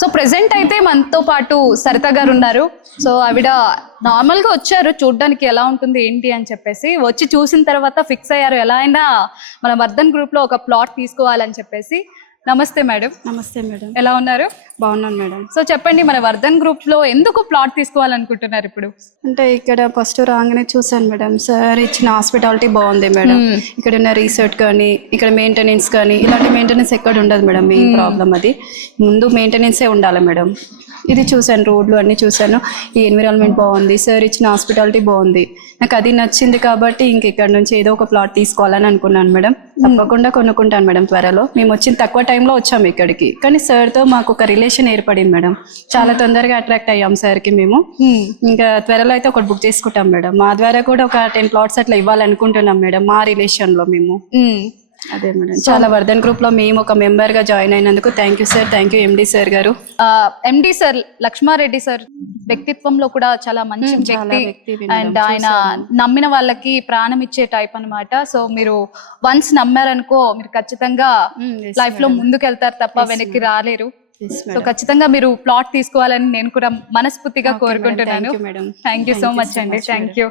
So present అయితే మనతో పాటు సరిత గారు ఉన్నారు. సో ఆవిడ నార్మల్ గా వచ్చారు చూడడానికి ఎలా ఉంటుంది ఏంటి అని చెప్పేసి, వచ్చి చూసిన తర్వాత ఫిక్స్ అయ్యారు ఎలా అయినా మన వర్ధన్ గ్రూప్ లో ఒక ప్లాట్ తీసుకోవాలని చెప్పేసి. నమస్తే మేడం. నమస్తే మేడం. ఎలా ఉన్నారు? బాగున్నాను మేడం. సో చెప్పండి, మన వర్ధన్ గ్రూప్ లో ఎందుకు ప్లాట్ తీసుకోవాలనుకుంటున్నారు ఇప్పుడు? అంటే ఇక్కడ ఫస్ట్ రాగానే చూసాను మేడం, సార్ ఇచ్చిన హాస్పిటాలిటీ బాగుంది మేడం. ఇక్కడ ఉన్న రీసెర్చ్ కానీ ఇక్కడ మెయింటెనెన్స్ కానీ ఇలాంటి మెయింటెనెన్స్ ఎక్కడ ఉండదు మేడం. మెయిన్ ప్రాబ్లం అది, ముందు మెయింటెనెన్సే ఉండాలి మేడం. ఇది చూసాను, రోడ్లు అన్ని చూసాను, ఈ ఎన్విరాన్మెంట్ బాగుంది, సార్ ఇచ్చిన హాస్పిటాలిటీ బాగుంది, నాకు అది నచ్చింది కాబట్టి ఇంక ఇక్కడ నుంచి ఏదో ఒక ప్లాట్ తీసుకోవాలని అనుకున్నాను మేడం. తప్పకుండా కొనుక్కుంటాను మేడం త్వరలో. మేము వచ్చిన తక్కువ టైంలో వచ్చాము ఇక్కడికి, కానీ సార్తో మాకు ఒక రిలేషన్ ఏర్పడింది మేడం. చాలా తొందరగా అట్రాక్ట్ అయ్యాం సార్కి మేము. ఇంకా త్వరలో అయితే ఒకటి బుక్ చేసుకుంటాం మేడం. మా ద్వారా కూడా ఒక 10 ప్లాట్స్ అట్లా ఇవ్వాలనుకుంటున్నాం మేడం, మా రిలేషన్లో మేము. అదే మేడం, చాలా వర్ధన్ గ్రూప్ లో మేము ఒక మెంబర్ గా జాయిన్ అయినందుకు thank you sir. Thank you MD sir గారు. ఎండి సార్ లక్ష్మారెడ్డి సార్ వ్యక్తిత్వంలో కూడా చాలా మంచి వ్యక్తి అండ్ ఆయన నమ్మిన వాళ్ళకి ప్రాణం ఇచ్చే టైప్ అన్నమాట. సో మీరు వన్స్ నమ్మారనుకో మీరు ఖచ్చితంగా లైఫ్ లో ముందుకెళ్తారు తప్ప వెనక్కి రాలేరు. సో ఖచ్చితంగా మీరు ప్లాట్ తీసుకోవాలని నేను కూడా మనస్ఫూర్తిగా కోరుకుంటున్నాను. థ్యాంక్ యూ సో మచ్ అండి. Thank you.